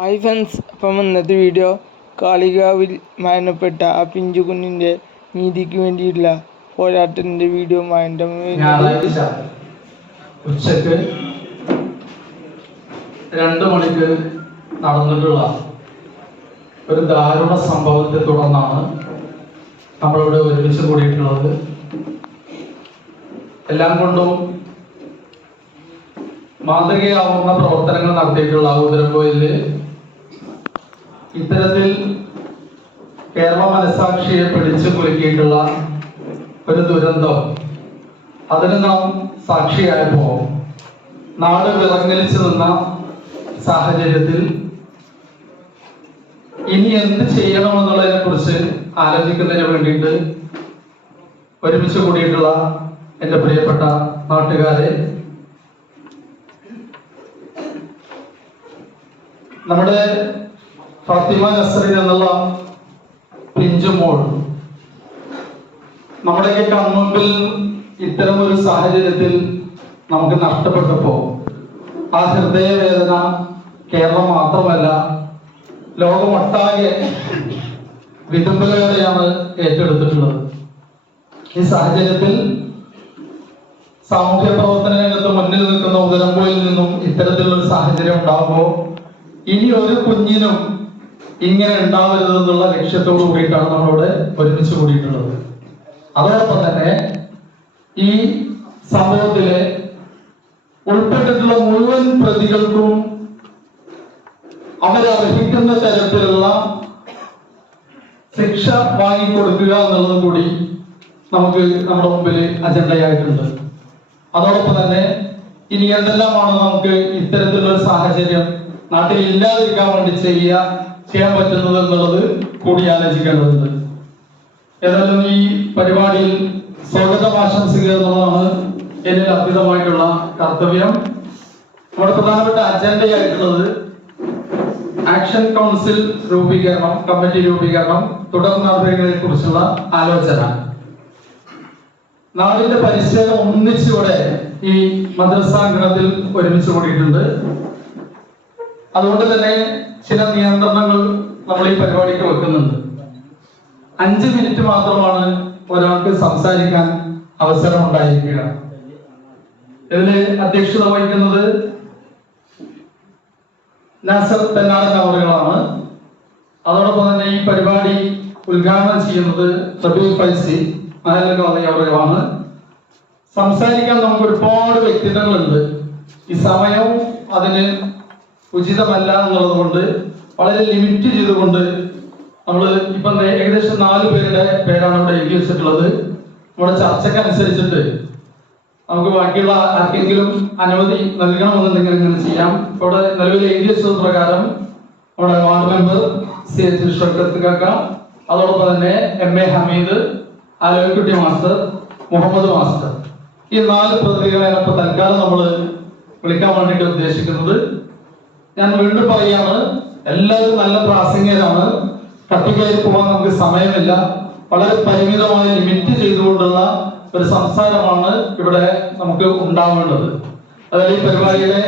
Hi friends അപ്പം ഇന്നത്തെ video കാളികാവിൽ മരണപ്പെട്ട ആ പിഞ്ചു കുഞ്ഞിന്റെ നീതിക്ക് വേണ്ടിയിട്ടുള്ള പോരാട്ടത്തിന്റെ വീഡിയോ ഞായറാഴ്ച ഉച്ചയ്ക്ക് രണ്ട് മണിക്ക് നടന്നിട്ടുള്ള ഒരു ദാരുണ സംഭവത്തെ തുടർന്നാണ് നമ്മളിവിടെ ഒരുമിച്ച് കൂടിയിട്ടുള്ളത്. എല്ലാം കൊണ്ടും മാതൃകയാവുന്ന പ്രവർത്തനങ്ങൾ നടത്തിയിട്ടുള്ള ഉദരംകോയിൽ ഇത്തരത്തിൽ കേരള മനസാക്ഷിയെ പിടിച്ചു കുലുക്കിയിട്ടുള്ള ഒരു ദുരന്തം. അതിന് നാം സാക്ഷിയായപ്പോ നാട് വിറങ്ങലിച്ചു നിന്ന സാഹചര്യത്തിൽ ഇനി എന്ത് ചെയ്യണമെന്നുള്ളതിനെ കുറിച്ച് ആലോചിക്കുന്നതിന് വേണ്ടിയിട്ട് ഒരുമിച്ച് കൂടിയിട്ടുള്ള എന്റെ പ്രിയപ്പെട്ട നാട്ടുകാരെ നമ്മുടെ ഫാത്തിമ നസറിൻ എന്നുള്ള പിഞ്ചുമ്പോൾ നമ്മുടെയൊക്കെ കൺമുമ്പിൽ ഇത്തരം ഒരു സാഹചര്യത്തിൽ നമുക്ക് നഷ്ടപ്പെട്ടപ്പോ ആ ഹൃദയവേദന കേരളം മാത്രമല്ല ലോകമൊട്ടാകെ വിതുമ്പലയോടെയാണ് ഏറ്റെടുത്തിട്ടുള്ളത്. ഈ സാഹചര്യത്തിൽ സാമൂഹ്യ പ്രവർത്തന രംഗത്ത് മുന്നിൽ നിൽക്കുന്ന ഉദരമ്പോയിൽ നിന്നും ഇത്തരത്തിലുള്ള ഒരു സാഹചര്യം ഉണ്ടാകുമ്പോൾ ഇനി ഒരു കുഞ്ഞിനും ഇങ്ങനെ ഉണ്ടാവരുത് എന്നുള്ള ലക്ഷ്യത്തോടു കൂടിയിട്ടാണ് നമ്മളിവിടെ ഒരുമിച്ച് കൂടിയിട്ടുള്ളത്. അതോടൊപ്പം തന്നെ ഈ സംഭവത്തിലെ ഉൾപ്പെട്ടിട്ടുള്ള മുഴുവൻ പ്രതികൾക്കും അവരർഹിക്കുന്ന തരത്തിലുള്ള ശിക്ഷ വാങ്ങിക്കൊടുക്കുക എന്നുള്ളത് കൂടി നമുക്ക് നമ്മുടെ മുമ്പിൽ അജണ്ടയായിട്ടുണ്ട്. അതോടൊപ്പം തന്നെ ഇനി എന്തെല്ലാമാണ് നമുക്ക് ഇത്തരത്തിലുള്ള സാഹചര്യം നാട്ടിൽ ഇല്ലാതിരിക്കാൻ വേണ്ടി ചെയ്യുക ചെയ്യാൻ പറ്റുന്നത് എന്നുള്ളത് കൂടി ആലോചിക്കേണ്ടതുണ്ട്. ഏതായാലും ഈ പരിപാടിയിൽ സ്വാഗതം ആശംസിക്കുക എന്നുള്ളതാണ് എന്നിൽ അർപ്പിതമായിട്ടുള്ള കർത്തവ്യം. നമ്മുടെ പ്രധാനപ്പെട്ട അജണ്ടയായിട്ടുള്ളത് ആക്ഷൻ കൗൺസിൽ രൂപീകരണം കമ്മിറ്റി രൂപീകരണം തുടർ നടപടികളെ കുറിച്ചുള്ള ആലോചന. നാടിന്റെ പരിശീലനം ഒന്നിച്ചുകൂടെ ഈ മദ്രസാംഗണത്തിൽ ഒരുമിച്ച് കൂടിയിട്ടുണ്ട്. അതുകൊണ്ട് തന്നെ ചില നിയന്ത്രണങ്ങൾ നമ്മൾ ഈ പരിപാടിക്ക് വെക്കുന്നുണ്ട്. അഞ്ച് മിനിറ്റ് മാത്രമാണ് ഒരാൾക്ക് സംസാരിക്കാൻ അവസരം ഉണ്ടായിരിക്കുക ഇതിൽ അധ്യക്ഷത വഹിക്കുന്നത് നാസർ തെന്നാടൻ അവറുകളാണ് അതോടൊപ്പം തന്നെ ഈ പരിപാടി ഉദ്ഘാടനം ചെയ്യുന്നത് റബീൽ ഫൈസി മഹലഗാന്ധി അവറുകളാണ് സംസാരിക്കാൻ നമുക്ക് ഒരുപാട് വ്യക്തിത്വങ്ങളുണ്ട്. ഈ സമയം അതിന് ഉചിതമല്ല എന്നുള്ളത് കൊണ്ട് വളരെ ലിമിറ്റ് ചെയ്തുകൊണ്ട് നമ്മൾ ഇപ്പൊ ഏകദേശം നാല് പേരുടെ പേരാണ് ഇവിടെ എഴുതി വെച്ചിട്ടുള്ളത്. നമ്മുടെ ചർച്ചയ്ക്ക് അനുസരിച്ചിട്ട് നമുക്ക് ബാക്കിയുള്ള ആർക്കെങ്കിലും അനുമതി നൽകണമെന്നുണ്ടെങ്കിൽ ഇങ്ങനെ ചെയ്യാം. ഇവിടെ നിലവിൽ എഴുതി വെച്ചത് പ്രകാരം നമ്മുടെ ward member C H Shaukath കാക്ക അതോടൊപ്പം തന്നെ M A Hameed Alokkutty master Muhammad master. ഈ നാല് പ്രതികളെ തൽക്കാലം നമ്മൾ വിളിക്കാൻ വേണ്ടിയിട്ട് ഉദ്ദേശിക്കുന്നത് ഞാൻ വീണ്ടും പറയാണ് എല്ലാവരും നല്ല പ്രാസംഗികരാണ്. തട്ടിക്കയറി പോകാൻ നമുക്ക് സമയമില്ല. വളരെ പരിമിതമായ ലിമിറ്റ് ചെയ്തുകൊണ്ടുള്ള ഒരു സംസാരമാണ് ഇവിടെ നമുക്ക് ഉണ്ടാവേണ്ടത്. അതായത് ഈ പരിപാടിയുടെ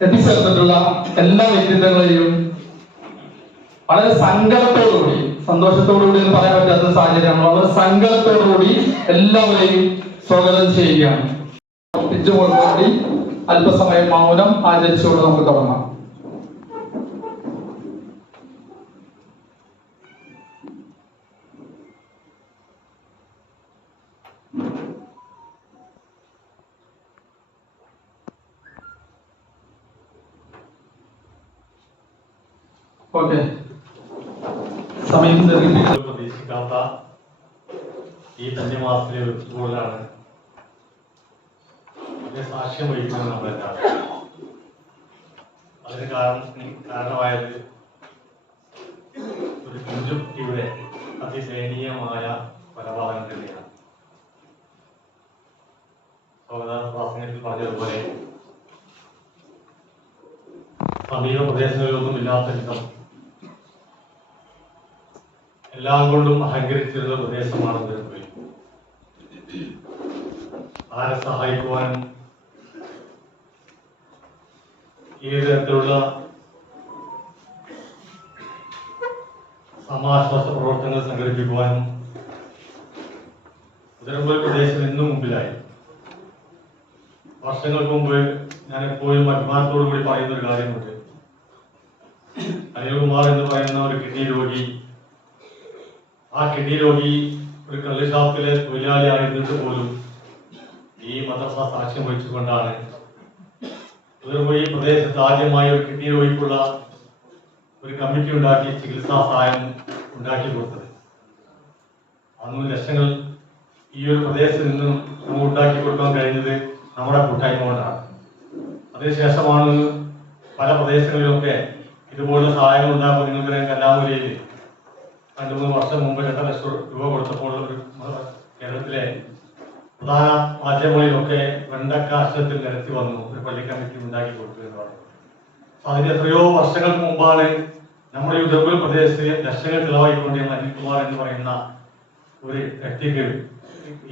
എത്തിച്ചേർന്നിട്ടുള്ള എല്ലാ വ്യക്തിത്വങ്ങളെയും വളരെ സങ്കടത്തോടുകൂടി സന്തോഷത്തോടുകൂടി എന്ന് പറയാൻ പറ്റാത്ത സാഹചര്യമാണ്. വളരെ സങ്കടത്തോടുകൂടി എല്ലാവരെയും സ്വാഗതം ചെയ്യുകയാണ്. പിച്ചുകൊണ്ടുകൂടി അല്പസമയം മൗനം ആചരിച്ചുകൊണ്ട് നമുക്ക് തുടങ്ങാം. ഓക്കെ. സമയം പ്രതീക്ഷിക്കാത്ത ഈ ധന്യമാസത്തിലെ ഒത്തുകൂടലാണ് ഇതിന്റെ സാക്ഷ്യം വഹിക്കുന്നത് നമ്മളെല്ലാവരും അതിന് കാരണം കാരണമായത് ഒരു കുഞ്ചുകുട്ടിയുടെ അതിശയനീയമായ കൊലപാതകം തന്നെയാണ്. പറഞ്ഞതുപോലെ സമീപ പ്രദേശങ്ങളിലൊന്നും ഇല്ലാത്ത വിധം എല്ലാം കൊണ്ടും അഹങ്കരിച്ചിരുന്ന പ്രദേശമാണ് ആരെ സഹായിക്കുവാനും ഏത് തരത്തിലുള്ള സമാശ്വാസ പ്രവർത്തനങ്ങൾ സംഘടിപ്പിക്കുവാനും ഉദരംപുരി പ്രദേശം എന്നും മുമ്പിലായി. വർഷങ്ങൾക്ക് മുമ്പ് ഞാൻ എപ്പോഴും അഭിമാനത്തോടു കൂടി പറയുന്ന ഒരു കാര്യമുണ്ട്. അനിൽകുമാർ എന്ന് പറയുന്ന ഒരു കിഡ്നി രോഗി ആ കിഡ്നി രോഗി ഒരു കള്ളുഷാപ്പിലെ തൊഴിലാളി ആയിരുന്നിട്ട് പോലും ഈ മദ്രസ സാക്ഷ്യം വഹിച്ചുകൊണ്ടാണ് ഉദരംപുരി പ്രദേശത്ത് ആദ്യമായി ഒരു കിഡ്നി രോഗിക്കുള്ള ഒരു കമ്മിറ്റി ഉണ്ടാക്കി ചികിത്സാ സഹായം ഉണ്ടാക്കി കൊടുത്തത്. അന്ന് ലക്ഷങ്ങൾ ഈ ഒരു പ്രദേശത്ത് നിന്നും ഉണ്ടാക്കി കൊടുക്കാൻ കഴിഞ്ഞത് നമ്മുടെ കൂട്ടായ്മ കൊണ്ടാണ്. അതിനുശേഷമാണ് പല പ്രദേശങ്ങളിലൊക്കെ ഇതുപോലുള്ള സഹായങ്ങൾ ഉണ്ടാകുമ്പോൾ നിങ്ങൾക്ക് കല്ലാമൂലയിൽ രണ്ടു മൂന്ന് വർഷം മുമ്പ് രണ്ടര ലക്ഷം രൂപ കൊടുത്തപ്പോൾ ഒരു കേരളത്തിലെ പ്രധാന മാധ്യമങ്ങളിലൊക്കെ വെണ്ടക്ക അക്ഷരത്തിൽ നിരത്തി വന്നു. ഒരു പള്ളി കമ്മിറ്റി ഉണ്ടാക്കി കൊടുത്തു എന്ന് പറഞ്ഞു അതിന് എത്രയോ വർഷങ്ങൾക്ക് മുമ്പാണ് നമ്മുടെ ഉദർപൂർ പ്രദേശത്ത് ലക്ഷങ്ങൾ ചെലവായിക്കൊണ്ടിരുന്ന അനിൽ കുമാർ എന്ന് പറയുന്ന ഒരു വ്യക്തിക്ക്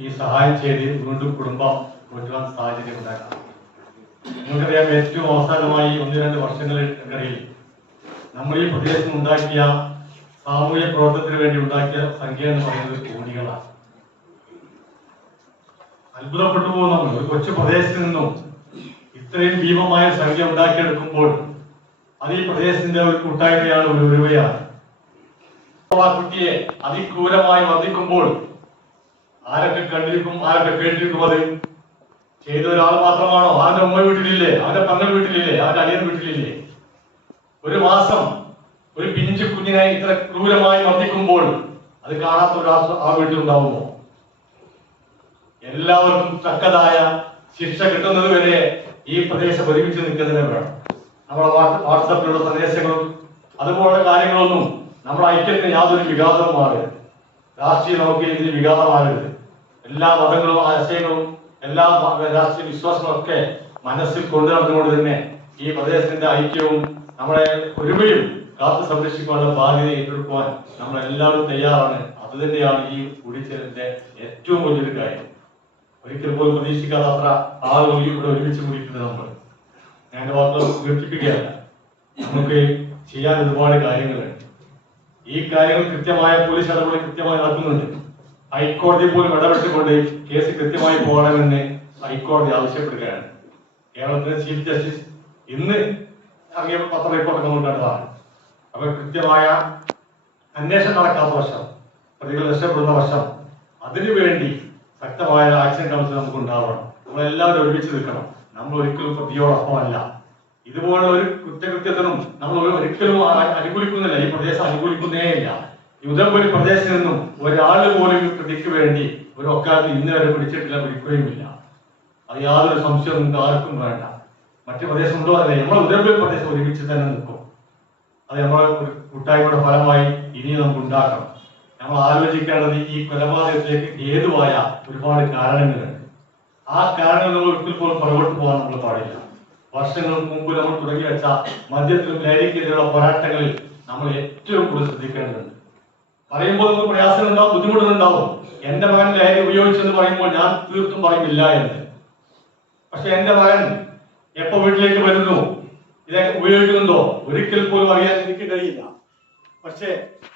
ഈ സഹായം ചെയ്ത് വീണ്ടും കുടുംബം പോറ്റുവാൻ സാഹചര്യം ഉണ്ടാക്കണം നിങ്ങൾക്കറിയാം ഏറ്റവും അവസാനമായി ഒന്ന് രണ്ട് വർഷങ്ങൾക്കിടയിൽ നമ്മൾ ഈ പ്രദേശത്ത് ഉണ്ടാക്കിയ സാമൂഹ്യ പ്രവർത്തനത്തിന് വേണ്ടി ഉണ്ടാക്കിയ സംഖ്യ എന്ന് പറയുന്നത് കോടികളാണ്. അത്ഭുതപ്പെട്ടു പോകുന്നു. ഒരു കൊച്ചു പ്രദേശത്ത് നിന്നും ഇത്രയും ഭീമമായ സംഖ്യ ഉണ്ടാക്കിയെടുക്കുമ്പോൾ അത് ഈ പ്രദേശത്തിന്റെ ഒരു കൂട്ടായ്മയാണ് ഒരു ഒരുവയാണ് ആ കുട്ടിയെ അതിക്രൂരമായി വർദ്ധിക്കുമ്പോൾ ആരൊക്കെ കണ്ടിരിക്കും ആരൊക്കെ കേട്ടിരിക്കും അത്? ചെയ്ത ഒരാൾ മാത്രമാണോ? അവന്റെ ഉമ്മ വീട്ടിലില്ലേ? അവന്റെ പങ്ങൾ വീട്ടിലില്ലേ? അവന്റെ അനിയൻ വീട്ടിലില്ലേ? ഒരു മാസം ഒരു പിഞ്ചു കുഞ്ഞിനെ ഇത്ര ക്രൂരമായി വർദ്ധിക്കുമ്പോൾ അത് കാണാത്ത ഒരാൾ ആ വീട്ടിലുണ്ടാവുമോ? എല്ലാവർക്കും തക്കതായ ശിക്ഷ കിട്ടുന്നത് വരെ ഈ പ്രദേശം ഒരുമിച്ച് നിൽക്കുന്നതിന് വേണം. നമ്മുടെ വാട്സ- വാട്സപ്പിലുള്ള സന്ദേശങ്ങളും അതുപോലുള്ള കാര്യങ്ങളൊന്നും നമ്മുടെ ഐക്യത്തിന് യാതൊരു വികാസവും മാറരുത്. രാഷ്ട്രീയം നമുക്ക് ഇതിന് വികാസമാകരുത് എല്ലാ മതങ്ങളും ആശയങ്ങളും എല്ലാ രാഷ്ട്രീയ വിശ്വാസങ്ങളും ഒക്കെ മനസ്സിൽ കൊണ്ടു നടന്നുകൊണ്ട് തന്നെ ഈ പ്രദേശത്തിന്റെ ഐക്യവും നമ്മുടെ ഒരുമയും കാത്തു സംരക്ഷിക്കാനുള്ള ബാധ്യത ഏറ്റെടുക്കുവാൻ നമ്മളെല്ലാവരും തയ്യാറാണ്. അത് തന്നെയാണ് ഈ കൂടിച്ചേരലിന്റെ ഏറ്റവും വലിയൊരു കാര്യം. ഒരിക്കൽ പോലും പ്രതീക്ഷിക്കാത്ത അത്ര ആളുകൾ ഇവിടെ ഒരുമിച്ച് കൂടിയിട്ടുണ്ട് നമ്മൾ. ഞാൻ വാർത്ത ദീർഘിപ്പിക്കുകയല്ല നമുക്ക് ചെയ്യാൻ ഒരുപാട് കാര്യങ്ങളുണ്ട്. ഈ കാര്യങ്ങൾ കൃത്യമായ പോലീസ് ഇടപെടൽ കൃത്യമായി നടക്കുന്നുണ്ട്. ഹൈക്കോടതി പോലും ഇടപെട്ടുകൊണ്ട് കേസ് കൃത്യമായി പോകണമെന്ന് ഹൈക്കോടതി ആവശ്യപ്പെടുകയാണ്. കേരളത്തിലെ ചീഫ് ജസ്റ്റിസ് ഇന്ന് ഇറങ്ങിയ പത്ര റിപ്പോർട്ടൊക്കെ നമ്മൾ കണ്ടതാണ് അപ്പൊ കൃത്യമായ അന്വേഷണം നടക്കാത്ത വർഷം പ്രതികൾ രക്ഷപ്പെടുന്ന വർഷം അതിനുവേണ്ടി ശക്തമായ ആക്ഷൻ കൗൺസിൽ നമുക്ക് ഉണ്ടാവണം നമ്മളെല്ലാവരും ഒരുമിച്ച് നിൽക്കണം. നമ്മൾ ഒരിക്കലും പ്രതിയോടൊപ്പമല്ല ഇതുപോലെ ഒരു കുറ്റകൃത്യത്തിനും നമ്മൾ ഒരു- ഒരിക്കലും അനുകൂലിക്കുന്നില്ല. ഈ പ്രദേശം അനുകൂലിക്കുന്നേ ഇല്ല. ഈ ഉദയപുരി പ്രദേശത്ത് നിന്നും ഒരാൾ പോലും പ്രതിക്ക് വേണ്ടി ഒരു ഒക്കാലത്ത് ഇന്ന് വരെ പിടിച്ചിട്ടില്ല പിടിക്കുകയുമില്ല. അത് യാതൊരു സംശയവും നിങ്ങൾക്ക് ആർക്കും വേണ്ട. മറ്റു പ്രദേശം ഉണ്ടോ അതെ നമ്മൾ ഉദയപുരി പ്രദേശം ഒരുമിച്ച് തന്നെ നിൽക്കും. അത് നമ്മളെ ഒരു കൂട്ടായ്മയുടെ ഫലമായി ഇനി നമുക്ക് ഉണ്ടാക്കണം. നമ്മൾ ആലോചിക്കേണ്ടത് ഈ കൊലപാതകത്തിലേക്ക് ഹേതുവായ ഒരുപാട് കാരണങ്ങളുണ്ട്. ആ കാരണങ്ങൾ നമ്മൾ ഒരിക്കൽ പോലും പുറകോട്ട് പോകാൻ നമ്മൾ പാടില്ല. വർഷങ്ങൾക്ക് മുമ്പ് നമ്മൾ തുടങ്ങി വെച്ച മദ്യത്തിലും ലഹരിക്കെതിരെയുള്ള പോരാട്ടങ്ങളിൽ നമ്മൾ ഏറ്റവും കൂടുതൽ ശ്രദ്ധിക്കേണ്ടതുണ്ട്. പറയുമ്പോൾ നമുക്ക് പ്രയാസങ്ങളുണ്ടാവും ബുദ്ധിമുട്ടുകളുണ്ടാവും. എന്റെ മകൻ ലഹരി ഉപയോഗിച്ചെന്ന് പറയുമ്പോൾ ഞാൻ തീർത്തും പറയുന്നില്ല എന്ന്. പക്ഷെ എന്റെ മകൻ എപ്പോ വീട്ടിലേക്ക് വരുന്നു? ഇതൊക്കെ ഉപയോഗിക്കുന്നുണ്ടോ? ഒരിക്കൽ പോലും അറിയാൻ എനിക്ക് കഴിയില്ല. പക്ഷേ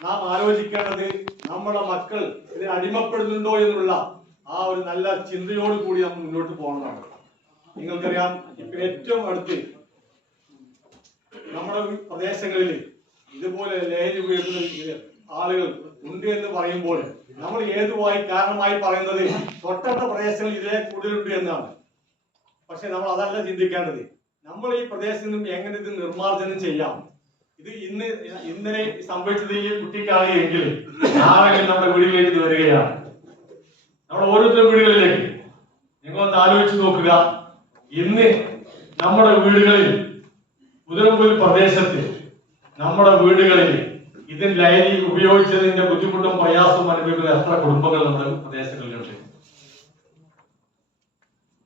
നാം ആലോചിക്കേണ്ടത് നമ്മുടെ മക്കൾ ഇതിന് അടിമപ്പെടുന്നുണ്ടോ എന്നുള്ള ആ ഒരു നല്ല ചിന്തയോട് കൂടി നമ്മൾ മുന്നോട്ട് പോകണമെന്നാണ് നിങ്ങൾക്കറിയാം ഏറ്റവും അടുത്ത് നമ്മുടെ പ്രദേശങ്ങളിൽ ഇതുപോലെ ലഹരി ഉപയോഗിക്കുന്ന ആളുകൾ ഉണ്ട് എന്ന് പറയുമ്പോൾ നമ്മൾ ഏതുമായി കാരണമായി പറയുന്നത് തൊട്ടടുത്ത പ്രദേശങ്ങളിൽ ഇതേ കൂടുതലുണ്ട് എന്നാണ്. പക്ഷെ നമ്മൾ അതല്ല ചിന്തിക്കേണ്ടത്. നമ്മൾ ഈ പ്രദേശത്ത് നിന്നും എങ്ങനെ ഇത് നിർമ്മാർജനം ചെയ്യാം? ഇത് ഇന്ന് ഇന്നലെ സംഭവിച്ചത് ഈ കുട്ടിക്കാണ് എങ്കിൽ നാളെ നമ്മുടെ വീടുകളിലേക്ക് ഇത് വരികയാണ്. നമ്മുടെ ഓരോരുത്തരും വീടുകളിലേക്ക്. നിങ്ങൾ ഒന്ന് ആലോചിച്ച് നോക്കുക. ഇന്ന് നമ്മുടെ വീടുകളിൽ മുതിരമ്പൂർ പ്രദേശത്ത് നമ്മുടെ വീടുകളിൽ ഇതിൽ ലൈനി ഉപയോഗിച്ചതിന്റെ ബുദ്ധിമുട്ടും പ്രയാസവും അനുഭവിക്കുന്ന എത്ര കുടുംബങ്ങൾ നമ്മുടെ പ്രദേശങ്ങളിലുണ്ട്.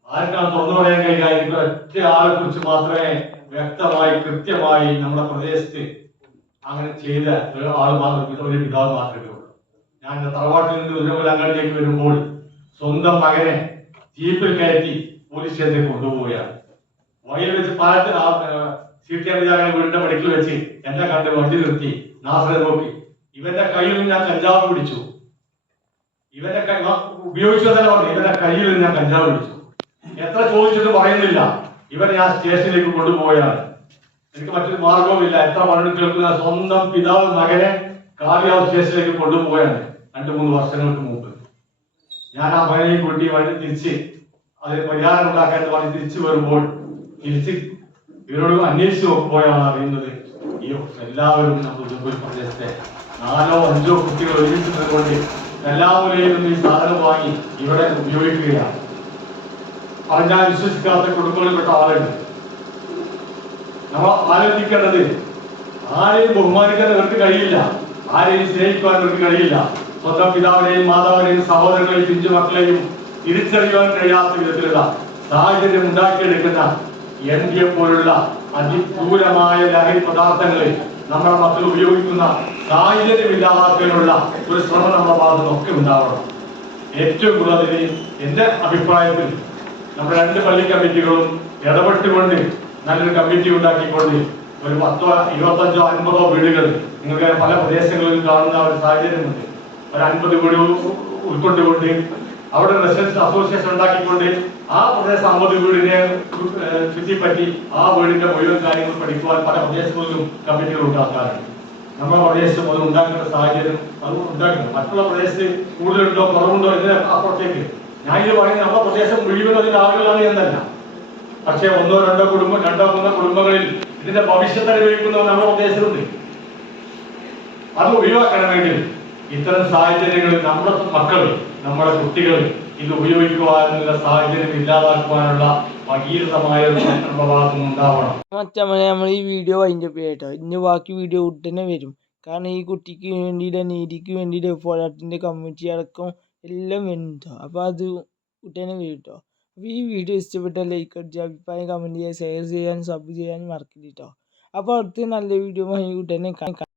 ആർക്കാണ് തുറന്നു പറയാൻ കഴിയുക? ഒറ്റ ആളെ കുറിച്ച് മാത്രമേ വ്യക്തമായി കൃത്യമായി നമ്മുടെ പ്രദേശത്ത് അങ്ങനെ ചെയ്ത ആൾ മാത്രം ഒരു പിതാവ് മാത്രമേ ഉള്ളൂ. ഞാൻ തറവാട്ടിൽ നിന്ന് ഉരുവലങ്ങാടിലേക്ക് വരുമ്പോൾ സ്വന്തം മകനെ ജീപ്പിൽ കയറ്റി പോലീസ് സ്റ്റേഷനിൽ കൊണ്ടുപോവുകയാണ്. വഴിയിൽ വെച്ച് പാലത്ത് സി ടി എം വീടിന്റെ പടിക്കൽ വെച്ച് എന്നെ കണ്ട് വണ്ടി നിർത്തി നാസറെ നോക്കി. ഇവന്റെ കയ്യിൽ ഞാൻ കഞ്ചാവ് പിടിച്ചു. ഇവന്റെ ഉപയോഗിച്ചു തന്നെ പറഞ്ഞു ഇവന്റെ കയ്യിൽ ഞാൻ കഞ്ചാവ് പിടിച്ചു. എത്ര ചോദിച്ചിട്ട് പറയുന്നില്ല. ഇവനെ ആ സ്റ്റേഷനിലേക്ക് കൊണ്ടുപോയാണ് എനിക്ക് മറ്റൊരു മാർഗവുമില്ല എത്ര പറഞ്ഞു കേൾക്കുന്ന സ്വന്തം പിതാവ് മകനെ കാവ്യാവ് സ്റ്റേഷനിലേക്ക് കൊണ്ടുപോയാണ് രണ്ടു മൂന്ന് വർഷങ്ങൾക്ക് മുമ്പ്. ഞാൻ ആ മകനെയും കൂട്ടി വഴി തിരിച്ച് അതിന് പരിഹാരം ഉണ്ടാക്കാൻ പറഞ്ഞ് തിരിച്ചു വരുമ്പോൾ തിരിച്ച് ഇവരോട് അന്വേഷിച്ച് നോക്കുമ്പോഴാണ് അറിയുന്നത്. അയ്യോ എല്ലാവരും നമ്മുടെ പ്രദേശത്തെ നാലോ അഞ്ചോ കുട്ടികൾ ഒരുമിച്ച് നിന്നുകൊണ്ട് എല്ലാ മൂലയിൽ ഈ സാധനം വാങ്ങി ഇവിടെ ഉപയോഗിക്കുകയാണ്. പറഞ്ഞാൽ വിശ്വസിക്കാത്ത കുടുംബങ്ങളിൽപ്പെട്ട ആളുകൾ നമ്മൾ ആലോചിക്കേണ്ടത് ആരെയും ബഹുമാനിക്കാൻ അവർക്ക് കഴിയില്ല. ആരെയും സ്നേഹിക്കുവാൻ അവർക്ക് കഴിയില്ല. സ്വന്തം പിതാവിനെയും മാതാവിനെയും സഹോദരങ്ങളെയും പിഞ്ചു മക്കളെയും തിരിച്ചറിയുവാൻ കഴിയാത്ത വിധത്തിലുള്ള സാഹചര്യം ഉണ്ടാക്കിയെടുക്കുന്ന എൻ ഡി എ പോലുള്ള അതിക്രൂരമായ ലഹരി പദാർത്ഥങ്ങളെ നമ്മുടെ മക്കൾ ഉപയോഗിക്കുന്ന സാഹചര്യം ഇല്ലാതാക്കാനുള്ള ഒരു ശ്രമം നമ്മുടെ ഭാഗത്തുനിന്നൊക്കെ ഉണ്ടാവണം. ഏറ്റവും കൂടുതൽ എന്റെ അഭിപ്രായത്തിൽ നമ്മുടെ രണ്ട് പള്ളി കമ്മിറ്റികളും ഇടപെട്ടുകൊണ്ട് നല്ലൊരു കമ്മിറ്റി ഉണ്ടാക്കിക്കൊണ്ട് ഒരു പത്തോ ഇരുപത്തഞ്ചോ അൻപതോ വീടുകൾ നിങ്ങൾക്ക് പല പ്രദേശങ്ങളിലും കാണുന്ന ഒരു സാഹചര്യമുണ്ട്. ഒരു അൻപത് വീട് ഉൾക്കൊണ്ടുകൊണ്ട് അവിടെ റെസിഡൻസ് അസോസിയേഷൻ ഉണ്ടാക്കിക്കൊണ്ട് ആ പ്രദേശം അമ്പത് വീടിനെ ചുറ്റിപ്പറ്റി ആ വീടിന്റെ മുഴുവൻ കാര്യങ്ങൾ പഠിക്കുവാൻ പല പ്രദേശങ്ങളിലും കമ്മിറ്റികൾ ഉണ്ടാക്കാറുണ്ട്. നമ്മുടെ പ്രദേശം അത് ഉണ്ടാക്കേണ്ട സാഹചര്യം അത് ഉണ്ടാക്കണം മറ്റുള്ള പ്രദേശത്ത് കൂടുതലുണ്ടോ കുറവുണ്ടോ ഇതിനെ അപ്പുറത്തേക്ക് ഞാൻ ഇത് പറയുന്നത് നമ്മുടെ പ്രദേശം മുഴുവൻ അതിന്റെ ആളുകളാണ് എന്നല്ല. പക്ഷേ ഒന്നോ രണ്ടോ കുടുംബം രണ്ടോ മൂന്നോ കുടുംബങ്ങളിൽ ഇതിന്റെ ഭവിഷ്യത്ത് അനുഭവിക്കുന്നവർ നമ്മുടെ പ്രദേശത്തുണ്ട്. അത് വേണ്ടി ഇത്തരം സാഹചര്യങ്ങളിൽ നമ്മുടെ മക്കൾ നമ്മുടെ കുട്ടികൾ ഇത് ഉപയോഗിക്കുവാനുള്ള സാഹചര്യം ഇല്ലാതാക്കുവാനുള്ള ഭഗീരഥമായ ഉണ്ടാവണം. നമ്മൾ ഈ വീഡിയോ അതിന്റെ കേട്ടോ ഇനി ബാക്കി വീഡിയോ ഉടനെ വരും. കാരണം ഈ കുട്ടിക്ക് വേണ്ടിയിട്ട് നീതിക്ക് വേണ്ടിയിട്ട് പോരാട്ടത്തിന്റെ കമ്മിറ്റി അടക്കം എല്ലാം കേട്ടോ അപ്പോൾ അത് കുട്ടിയെ വരും കേട്ടോ അപ്പോൾ ഈ വീഡിയോ ഇഷ്ടപ്പെട്ടാൽ ലൈക്ക് അടിച്ച് അഭിപ്രായം കമന്റ് ചെയ്യുക ഷെയർ ചെയ്യാൻ സബ് ചെയ്യാൻ മറക്കില്ല കേട്ടോ അപ്പോൾ അടുത്ത നല്ല വീഡിയോ കൂട്ടനെ